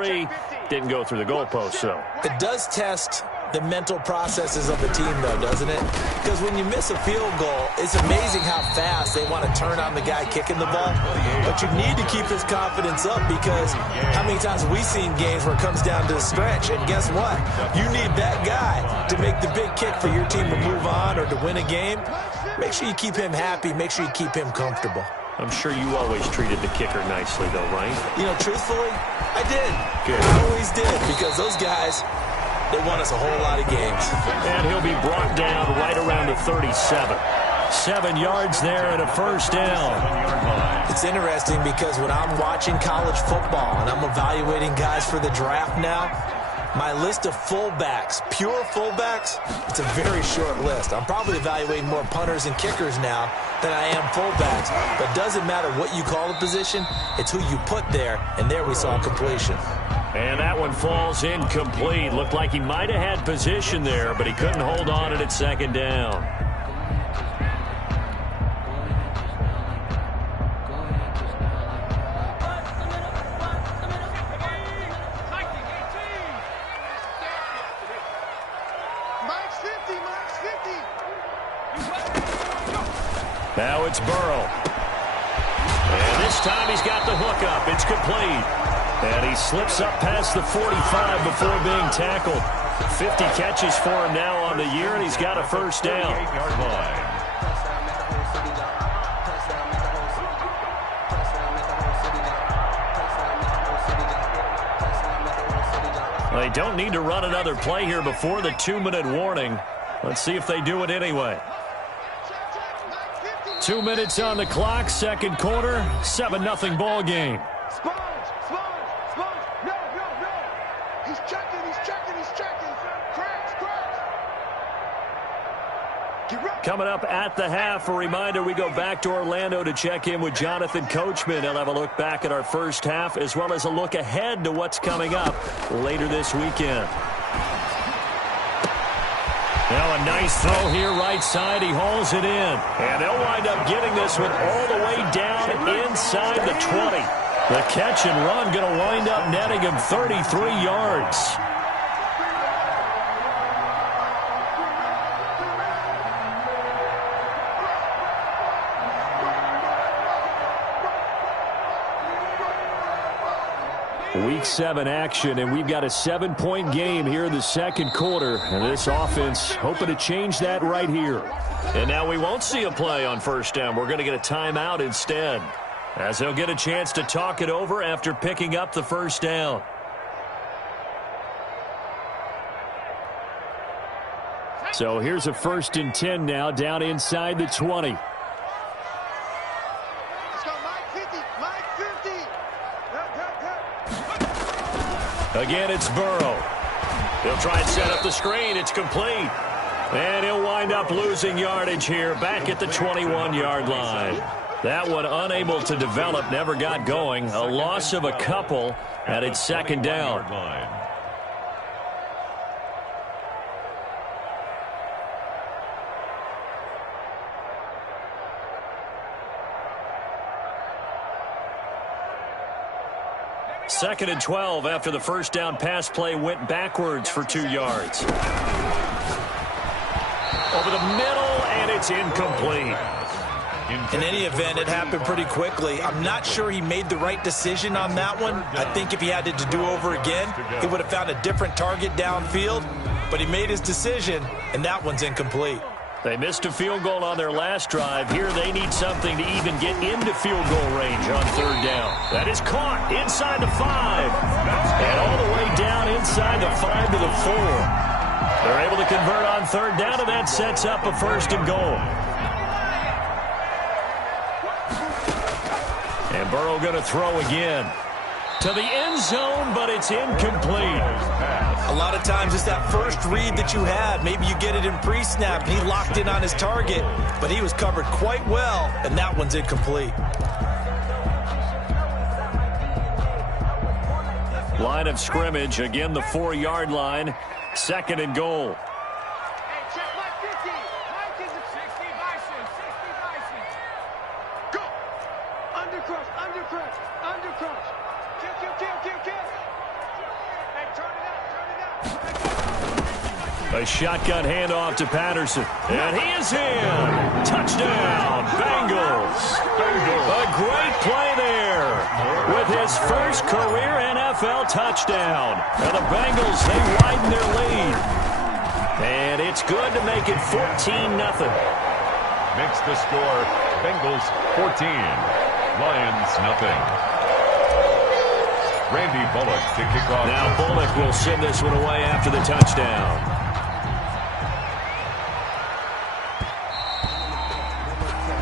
three. Didn't go through the goalpost, though. It does test the mental processes of the team, though, doesn't it? Because when you miss a field goal, it's amazing how fast they want to turn on the guy kicking the ball. But you need to keep his confidence up, because how many times have we seen games where it comes down to the stretch? And guess what? You need that guy to make the big kick for your team to move on or to win a game. Make sure you keep him happy. Make sure you keep him comfortable. I'm sure you always treated the kicker nicely, though, right? You know, truthfully, I did. Good. I always did, because those guys, they won us a whole lot of games. And he'll be brought down right around the 37. 7 yards there and a first down. It's interesting because when I'm watching college football and I'm evaluating guys for the draft now, my list of fullbacks, pure fullbacks, it's a very short list. I'm probably evaluating more punters and kickers now than I am fullbacks. But it doesn't matter what you call the position, it's who you put there, and there we saw completion. And that one falls incomplete. Looked like he might have had position there, but he couldn't hold on at second down. Now it's Burrow. And this time he's got the hook up. It's complete. And he slips up past the 45 before being tackled. 50 catches for him now on the year, and he's got a first down. They don't need to run another play here before the 2-minute warning. Let's see if they do it anyway. 2 minutes on the clock, second quarter, 7-0 ball game. Coming up at the half, a reminder, we go back to Orlando to check in with Jonathan Coachman. He'll have a look back at our first half as well as a look ahead to what's coming up later this weekend. Now a nice throw here right side. He hauls it in. And they'll wind up getting this one all the way down inside the 20. The catch and run going to wind up netting him 33 yards. Week 7 action, and we've got a 7-point game here in the second quarter. And this offense hoping to change that right here. And now we won't see a play on first down. We're going to get a timeout instead, as they'll get a chance to talk it over after picking up the first down. So here's a 1st and 10 now, down inside the 20. Again, it's Burrow. He'll try and set up the screen. It's complete. And he'll wind up losing yardage here back at the 21-yard line. That one unable to develop, never got going. A loss of a couple, and it's second down. Second and 12 after the first down pass play went backwards for 2 yards. Over the middle, and it's incomplete. In any event, it happened pretty quickly. I'm not sure he made the right decision on that one. I think if he had to do over again, he would have found a different target downfield. But he made his decision, and that one's incomplete. They missed a field goal on their last drive. Here they need something to even get into field goal range on third down. That is caught inside the 5. And all the way down inside the 5 to the 4. They're able to convert on third down, and that sets up a 1st and goal. And Burrow going to throw again. To the end zone, but it's incomplete. A lot of times it's that first read that you had. Maybe you get it in pre-snap, and he locked in on his target, but he was covered quite well, and that one's incomplete. Line of scrimmage, again the 4-yard line, 2nd and goal. A shotgun handoff to Patterson. And he is in. Touchdown, Bengals. A great play there with his first career NFL touchdown. And the Bengals, they widen their lead. And it's good to make it 14-0. Makes the score Bengals 14, Lions nothing. Randy Bullock to kick off. Now Bullock will send this one away after the touchdown.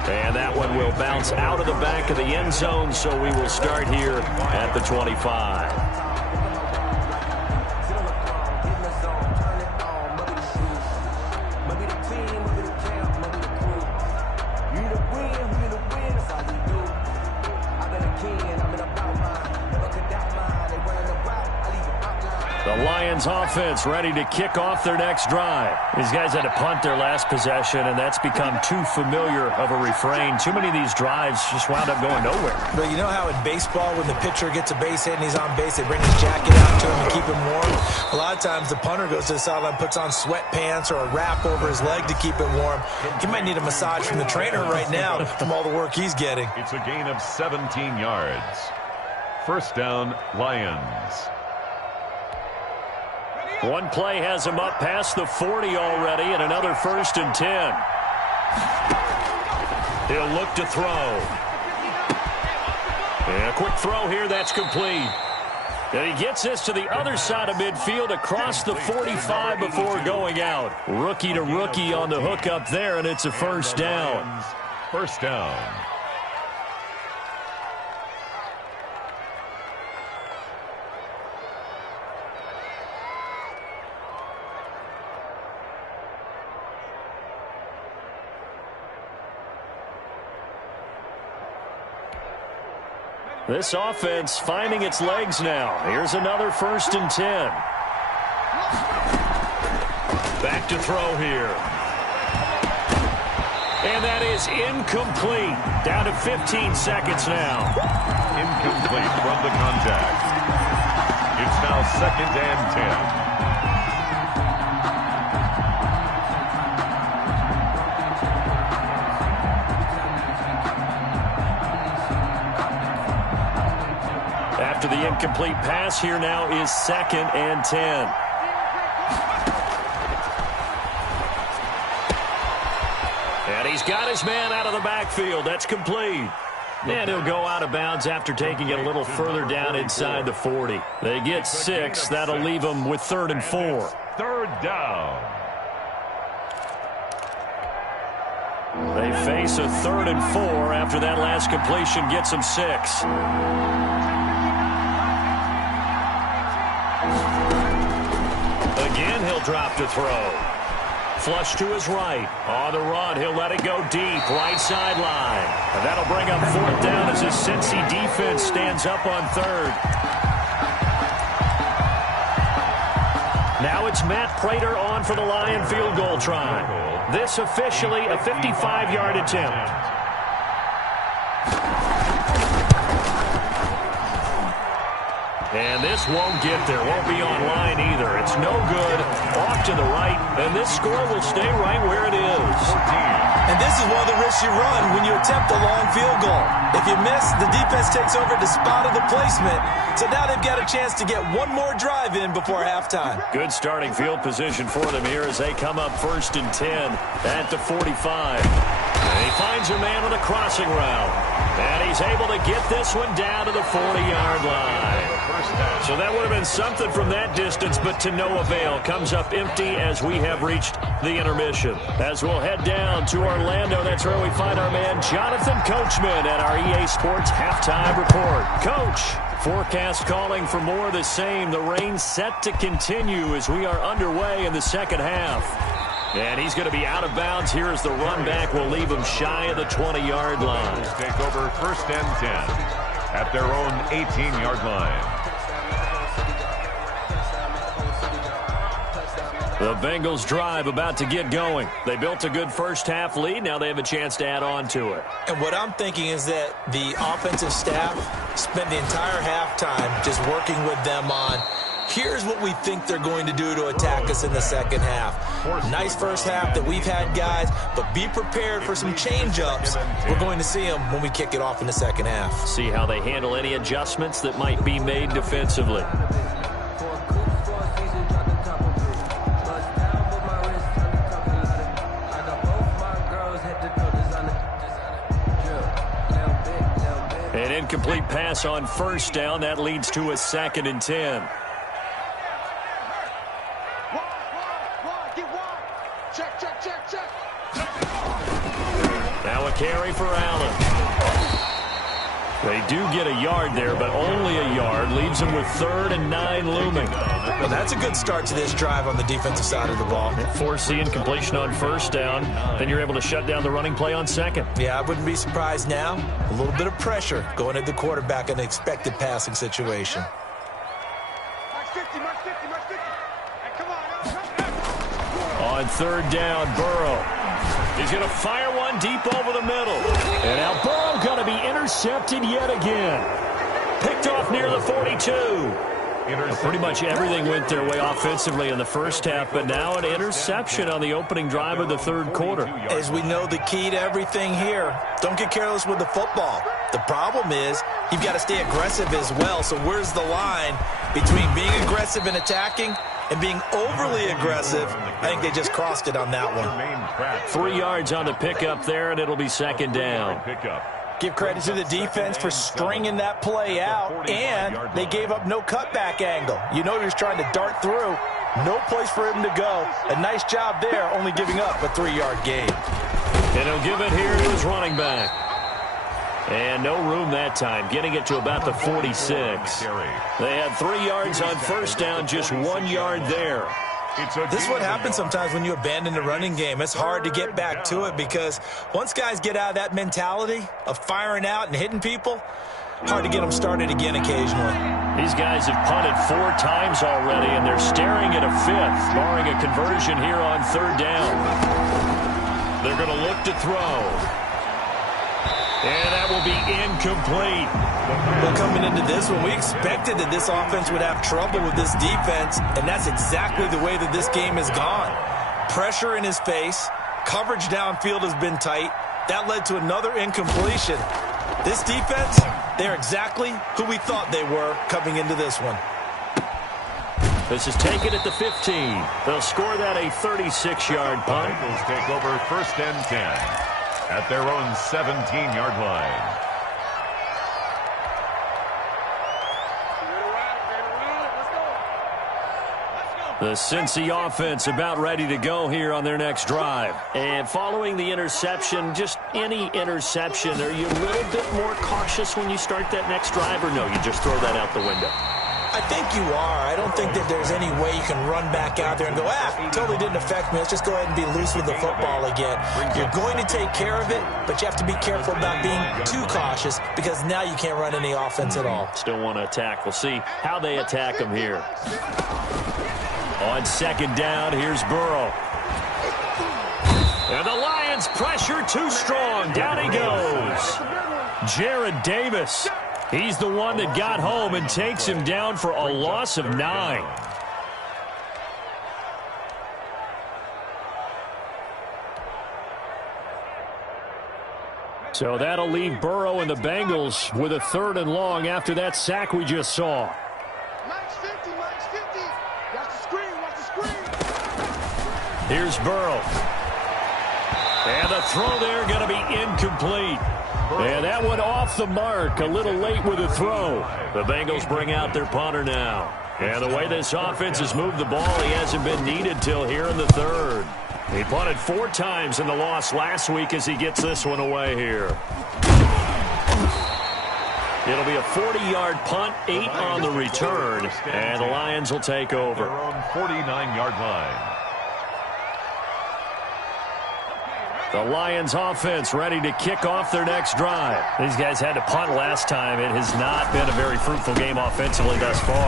And that one will bounce out of the back of the end zone, so we will start here at the 25. The Lions offense ready to kick off their next drive. These guys had to punt their last possession, and that's become too familiar of a refrain. Too many of these drives just wound up going nowhere. But you know how in baseball, when the pitcher gets a base hit and he's on base, they bring his jacket out to him to keep him warm? A lot of times the punter goes to the sideline, puts on sweatpants or a wrap over his leg to keep it warm. He might need a massage from the trainer right now from all the work he's getting. It's a gain of 17 yards. First down, Lions. One play has him up past the 40 already, and another 1st and 10. He'll look to throw. And a quick throw here, that's complete. And he gets this to the other side of midfield across the 45 before going out. Rookie to rookie on the hook up there, and it's a first down. First down. This offense finding its legs now. Here's another 1st and 10. Back to throw here. And that is incomplete. Down to 15 seconds now. Incomplete from the contact. It's now 2nd and 10. After the incomplete pass, here now is 2nd and 10. And he's got his man out of the backfield. That's complete. And he'll go out of bounds after taking it a little further down inside the 40. They get 6. That'll leave them with 3rd and 4. 3rd down. They face a 3rd and 4 after that last completion gets them 6. Again, he'll drop to throw. Flush to his right. On the run, he'll let it go deep. Right sideline. And that'll bring up 4th down as his Cincy defense stands up on 3rd. Now it's Matt Prater on for the Lion field goal try. This officially a 55-yard attempt. And this won't get there. Won't be online either. It's no good. Off to the right. And this score will stay right where it is. And this is one of the risks you run when you attempt a long field goal. If you miss, the defense takes over the spot of the placement. So now they've got a chance to get one more drive in before halftime. Good starting field position for them here as they come up 1st and 10 at the 45. And he finds a man on a crossing route. And he's able to get this one down to the 40-yard line. So that would have been something from that distance, but to no avail. Comes up empty as we have reached the intermission. As we'll head down to Orlando, that's where we find our man Jonathan Coachman at our EA Sports Halftime Report. Coach, forecast calling for more of the same. The rain set to continue as we are underway in the second half. And he's going to be out of bounds here as the run back will leave him shy of the 20-yard line. Take over 1st and 10 at their own 18-yard line. The Bengals drive about to get going. They built a good first half lead. Now they have a chance to add on to it. And what I'm thinking is that the offensive staff spent the entire halftime just working with them on Here's what we think they're going to do to attack us in the second half. Nice first half that we've had, guys, but be prepared for some change-ups. We're going to see them when we kick it off in the second half. See how they handle any adjustments that might be made defensively. An incomplete pass on first down. That leads to a 2nd and 10. Now a carry for Allen. They do get a yard there, but only a yard. Leaves them with 3rd and 9 looming. Well, that's a good start to this drive on the defensive side of the ball. Force the incompletion on first down. Then you're able to shut down the running play on second. Yeah, I wouldn't be surprised now. A little bit of pressure going at the quarterback in an expected passing situation. On 3rd down, Burrow. He's going to fire one deep over the middle. And now Burrow going to be intercepted yet again. Picked off near the 42. Pretty much everything went their way offensively in the first half, but now an interception on the opening drive of the 3rd quarter. As we know, the key to everything here, don't get careless with the football. The problem is you've got to stay aggressive as well. So where's the line between being aggressive and attacking and being overly aggressive? I think they just crossed it on that one. 3 yards on the pickup there, and it'll be 2nd down. Give credit to the defense for stringing that play out, and they gave up no cutback angle. You know he was trying to dart through. No place for him to go. A nice job there, only giving up a 3-yard gain. And he'll give it here to his running back. And no room that time, getting it to about the 46. They had 3 yards on first down, just 1 yard there. This is what happens sometimes when you abandon the running game. It's hard to get back to it because once guys get out of that mentality of firing out and hitting people, hard to get them started again occasionally. These guys have punted 4 times already, and they're staring at a 5th, barring a conversion here on 3rd down. They're going to look to throw. And that will be incomplete. Well, coming into this one, we expected that this offense would have trouble with this defense, and that's exactly the way that this game has gone. Pressure in his face, coverage downfield has been tight. That led to another incompletion. This defense, they're exactly who we thought they were coming into this one. This is taken at the 15. They'll score that a 36-yard punt. Bengals take over 1st and 10 at their own 17-yard line. The Cincy offense about ready to go here on their next drive. And following the interception, just any interception, are you a little bit more cautious when you start that next drive, or no, you just throw that out the window? I think you are. I don't think that there's any way you can run back out there and go, totally didn't affect me. Let's just go ahead and be loose with the football again. You're going to take care of it, but you have to be careful about being too cautious because now you can't run any offense at all. Still want to attack. We'll see how they attack them here. On 2nd down, here's Burrow. And the Lions pressure too strong. Down he goes. Jared Davis. He's the one that got home and takes him down for a loss of 9. So that'll leave Burrow and the Bengals with a 3rd and long after that sack we just saw. Here's Burrow. And the throw there going to be incomplete. And that one off the mark, a little late with the throw. The Bengals bring out their punter now. And the way this offense has moved the ball, he hasn't been needed till here in the 3rd. He punted 4 times in the loss last week as he gets this one away here. It'll be a 40-yard punt, 8 on the return, and the Lions will take over. Their own 49-yard line. The Lions offense ready to kick off their next drive. These guys had to punt last time. It has not been a very fruitful game offensively thus far.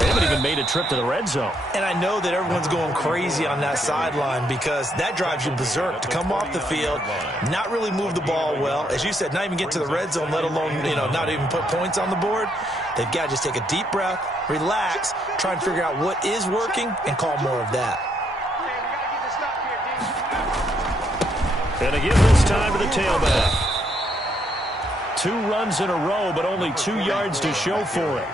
They haven't even made a trip to the red zone. And I know that everyone's going crazy on that sideline because that drives you berserk to come off the field, not really move the ball well. As you said, not even get to the red zone, let alone, not even put points on the board. They've got to just take a deep breath, relax, try and figure out what is working, and call more of that. And they give this time to the tailback. 2 runs in a row, but only 2 yards to show for it.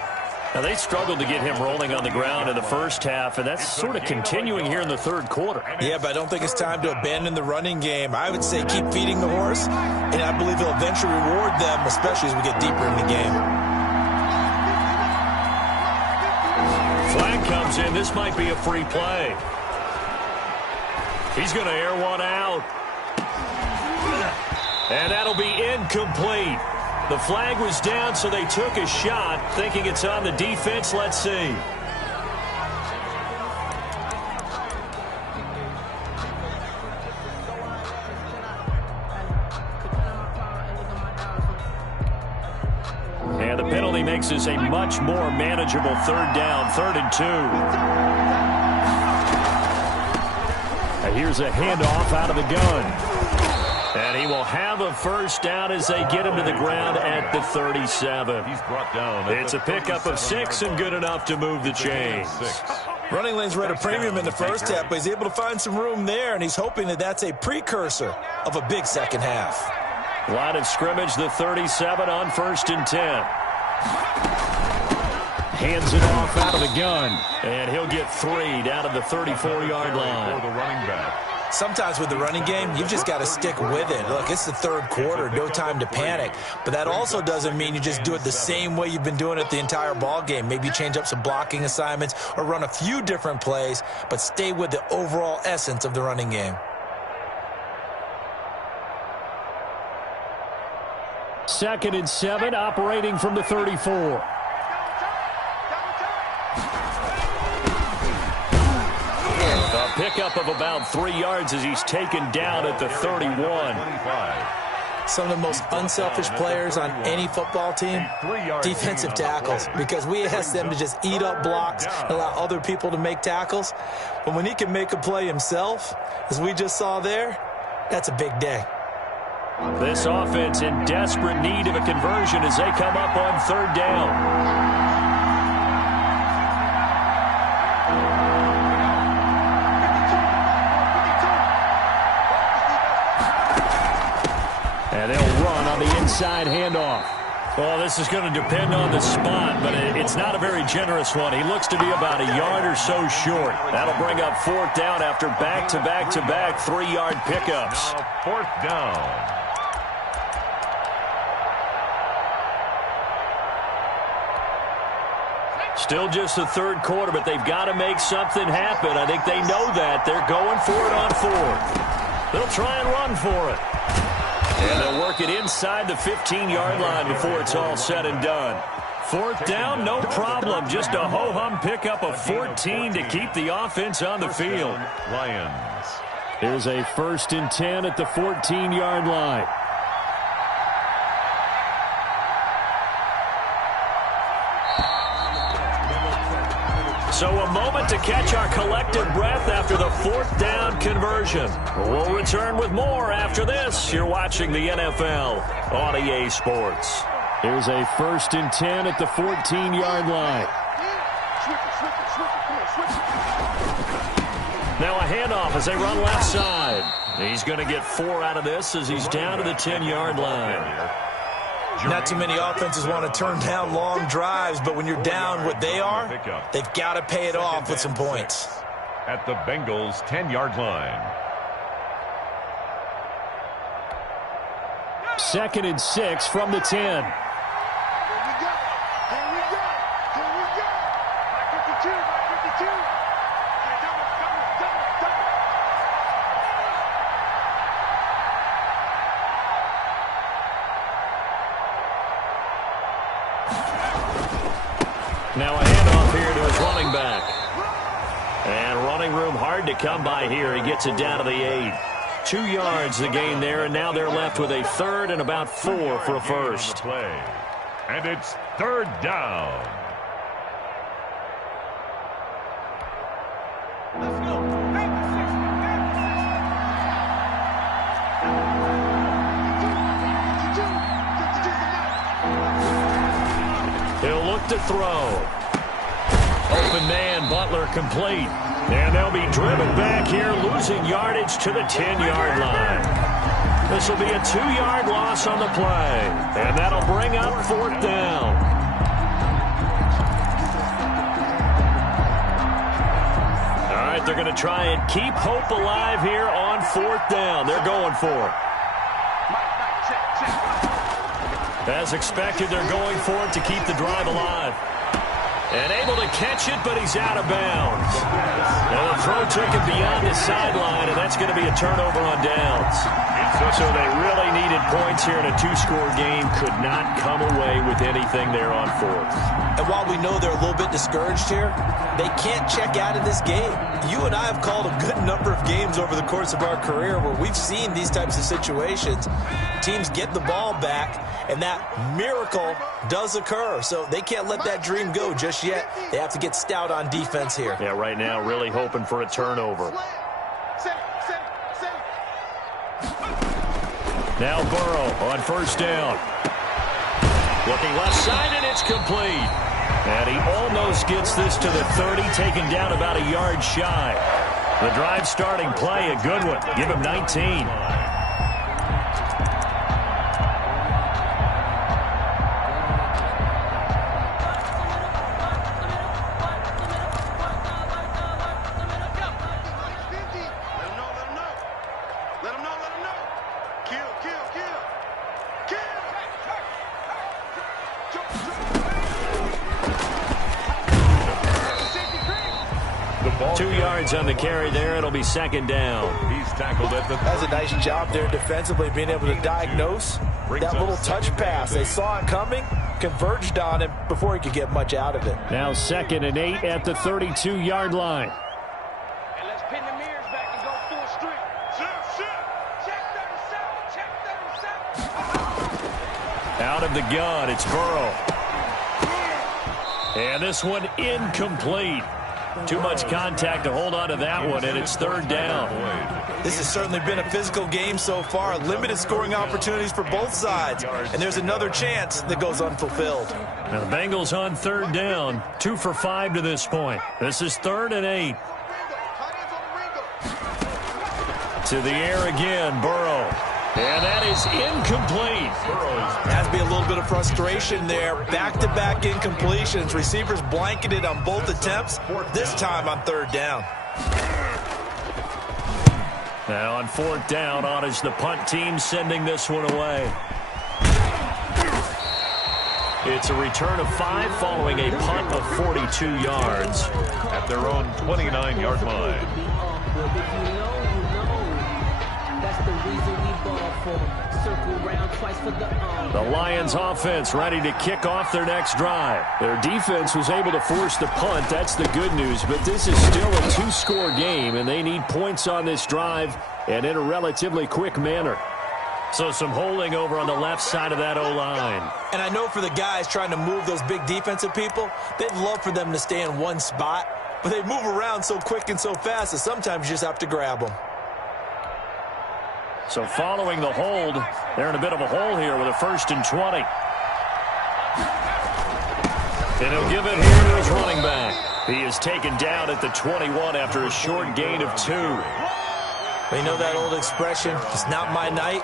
Now, they struggled to get him rolling on the ground in the first half, and that's sort of continuing here in the third quarter. Yeah, but I don't think it's time to abandon the running game. I would say keep feeding the horse, and I believe he'll eventually reward them, especially as we get deeper in the game. Flag comes in. This might be a free play. He's going to air one out. And that'll be incomplete. The flag was down, so they took a shot, thinking it's on the defense. Let's see. And the penalty makes this a much more manageable third down, 3rd and 2. Now here's a handoff out of the gun. And he will have a first down as they get him to the ground at the 37. He's brought down. It's a pickup of 6 and good enough to move the chains. Running lanes were at a premium in the first half, but he's able to find some room there, and he's hoping that that's a precursor of a big second half. Line of scrimmage, the 37 on 1st and 10. Hands it off out of the gun. And he'll get 3 down to the 34-yard line. For the running back. Sometimes with the running game, you've just got to stick with it. Look, it's the third quarter, no time to panic. But that also doesn't mean you just do it the same way you've been doing it the entire ball game. Maybe change up some blocking assignments or run a few different plays, but stay with the overall essence of the running game. Second and 7, operating from the 34. A pickup of about 3 yards as he's taken down at the 31. Some of the most unselfish players on any football team, defensive tackles, because we ask them to just eat up blocks and allow other people to make tackles. But when he can make a play himself, as we just saw there, that's a big day. This offense in desperate need of a conversion as they come up on 3rd down. And they'll run on the inside handoff. Well, this is going to depend on the spot, but it's not a very generous one. He looks to be about a yard or so short. That'll bring up 4th down after back-to-back-to-back 3-yard pickups. Now 4th down. Still just the third quarter, but they've got to make something happen. I think they know that. They're going for it on 4th. They'll try and run for it. And they'll work it inside the 15-yard line before it's all said and done. 4th down, no problem. Just a ho-hum pickup of 14 to keep the offense on the field. Lions. Here's a 1st and 10 at the 14-yard line. So a moment to catch our collective breath after the 4th down conversion. We'll return with more after this. You're watching the NFL on EA Sports. Here's a 1st and 10 at the 14-yard line. Now a handoff as they run left side. He's going to get 4 out of this as he's down to the 10-yard line. Not too many offenses want to turn down long drives, but when you're down what they are, they've got to pay it off with some points. At the Bengals' 10-yard line. 2nd and 6 from the 10. Now a handoff here to his running back. And running room hard to come by here. He gets it down to the 8. 2 yards the gain there, and now they're left with a 3rd and about 4 for a first. And it's 3rd down. Let's go. He'll look to to throw. Open man, Butler complete. And they'll be driven back here, losing yardage to the 10-yard line. This will be a 2-yard loss on the play. And that'll bring up 4th down. All right, they're going to try and keep hope alive here on 4th down. They're going for it. As expected, they're going for it to keep the drive alive. And able to catch it, but he's out of bounds. Now the throw took him beyond the sideline, and that's going to be a turnover on downs. So they really needed points here in a 2-score game. Could not come away with anything there on 4th. And while we know they're a little bit discouraged here, they can't check out of this game. You and I have called a good number of games over the course of our career where we've seen these types of situations. Teams get the ball back, and that miracle does occur. So they can't let that dream go just yet. They have to get stout on defense here. Yeah, right now really hoping for a turnover. Now Burrow on 1st down. Looking left side, and it's complete. And he almost gets this to the 30, taken down about a yard shy. The drive starting play, a good one. Give him 19. On the carry there, it'll be 2nd down. He's tackled at the... That's a nice job there defensively, being able to diagnose that little touch pass. They saw it coming, converged on him before he could get much out of it. Now 2nd and 8 at the 32-yard line. And let's pin the mirrors back and go full street. Check 37. Out of the gun, it's Burrow. And this one incomplete. Too much contact to hold on to that one, and it's 3rd down. This has certainly been a physical game so far. Limited scoring opportunities for both sides. And there's another chance that goes unfulfilled. Now the Bengals on 3rd down. 2 for 5 to this point. This is 3rd and 8. To the air again, Burrow. And that is incomplete. Has to be a little bit of frustration there. Back-to-back incompletions. Receivers blanketed on both attempts, this time on 3rd down. Now on 4th down, on is the punt team sending this one away. It's a return of 5 following a punt of 42 yards. At their own 29-yard line. The Lions offense ready to kick off their next drive. Their defense was able to force the punt. That's the good news. But this is still a 2-score game, and they need points on this drive and in a relatively quick manner. So some holding over on the left side of that O-line. And I know for the guys trying to move those big defensive people, they'd love for them to stay in one spot. But they move around so quick and so fast that sometimes you just have to grab them. So following the hold, they're in a bit of a hole here with a 1st and 20. And he'll give it here to his running back. He is taken down at the 21 after a short gain of 2. You know that old expression, it's not my night?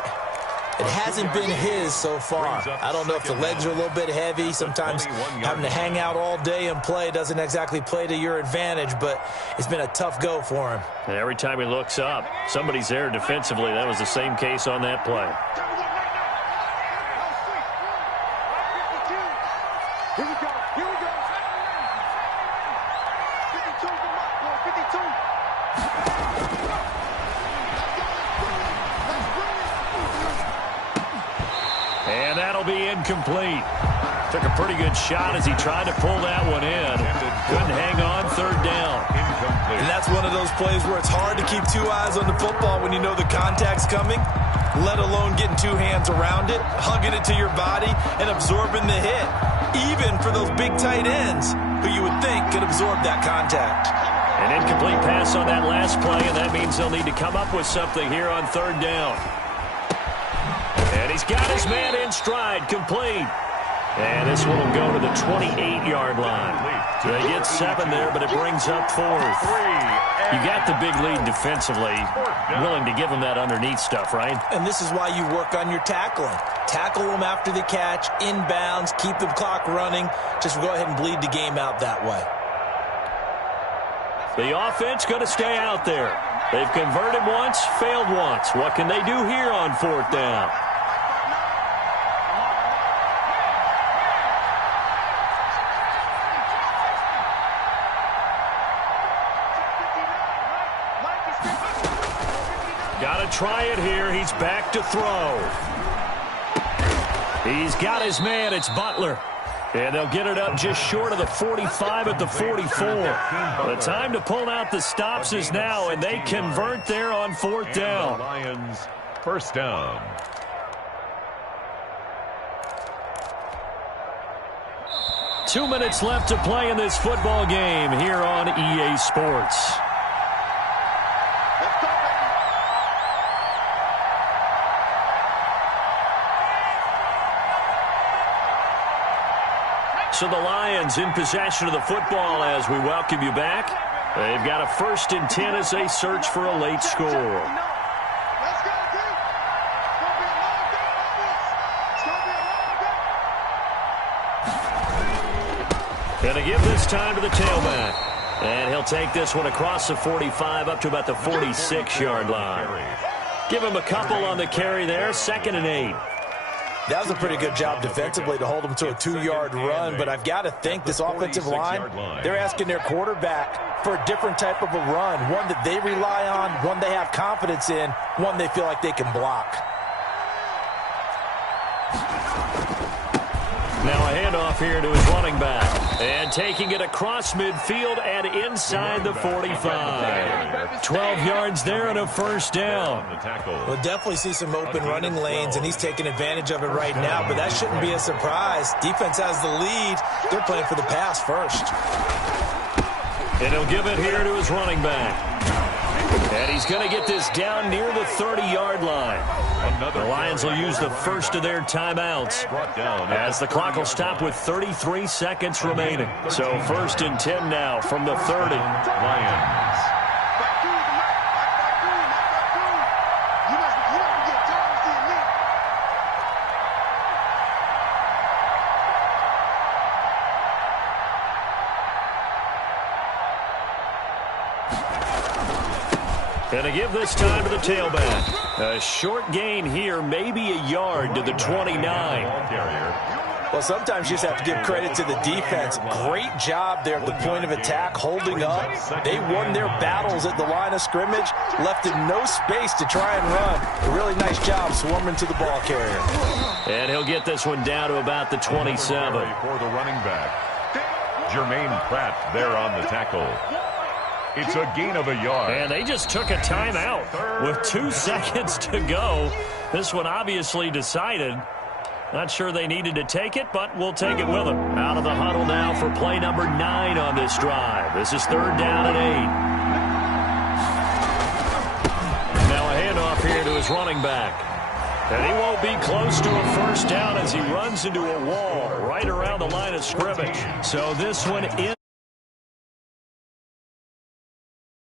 It hasn't been his so far. I don't know if the legs are a little bit heavy. Sometimes having to hang out all day and play doesn't exactly play to your advantage, but it's been a tough go for him. And every time he looks up, somebody's there defensively. That was the same case on that play. Here we go. 52 for Mike, boy. 52. And that'll be incomplete. Took a pretty good shot as he tried to pull that one in. Couldn't hang on. 3rd down. And that's one of those plays where it's hard to keep 2 eyes on the football when you know the contact's coming, let alone getting 2 hands around it, hugging it to your body, and absorbing the hit. Even for those big tight ends who you would think could absorb that contact. An incomplete pass on that last play, and that means they'll need to come up with something here on 3rd down. And he's got his man in stride, complete. And this one will go to the 28-yard line. They get 7 there, but it brings up 4th. You got the big lead defensively. Willing to give them that underneath stuff, right? And this is why you work on your tackling. Tackle them after the catch, inbounds, keep the clock running. Just go ahead and bleed the game out that way. The offense going to stay out there. They've converted once, failed once. What can they do here on 4th down? Got to try it here. He's back to throw. He's got his man. It's Butler. And they'll get it up just short of the 45 at the 44. The time to pull out the stops is now, and they convert there on 4th down. Lions, 1st down. Two minutes left to play in this football game here on EA Sports. So the Lions in possession of the football as we welcome you back. They've got a 1st and 10 as they search for a late score. Going to give this time to the tailback. And he'll take this one across the 45 up to about the 46-yard line. Give him a couple on the carry there, 2nd and 8. That was a pretty good job defensively to hold them to a 2-yard run, but I've got to think this offensive line, they're asking their quarterback for a different type of a run, one that they rely on, one they have confidence in, one they feel like they can block. Now a handoff here to his running back. And taking it across midfield and inside the 45. 12 yards there and a 1st down. We'll definitely see some open running lanes, and he's taking advantage of it right now, but that shouldn't be a surprise. Defense has the lead. They're playing for the pass first. And he'll give it here to his running back. And he's going to get this down near the 30-yard line. The Lions will use the first of their timeouts as the clock will stop with 33 seconds remaining. So 1st and 10 now from the 30. Lions. And to give this time to the tailback. A short gain here, maybe a yard to the 29. Well, sometimes you just have to give credit to the defense. Great job there at the point of attack, holding up. They won their battles at the line of scrimmage, left in no space to try and run. A really nice job swarming to the ball carrier. And he'll get this one down to about the 27. For the running back, Jermaine Pratt there on the tackle. It's a gain of a yard. And they just took a timeout with 2 seconds to go. This one obviously decided. Not sure they needed to take it, but we'll take it with them. Out of the huddle now for play number 9 on this drive. This is 3rd down and 8. Now a handoff here to his running back. And he won't be close to a 1st down as he runs into a wall right around the line of scrimmage. So this one is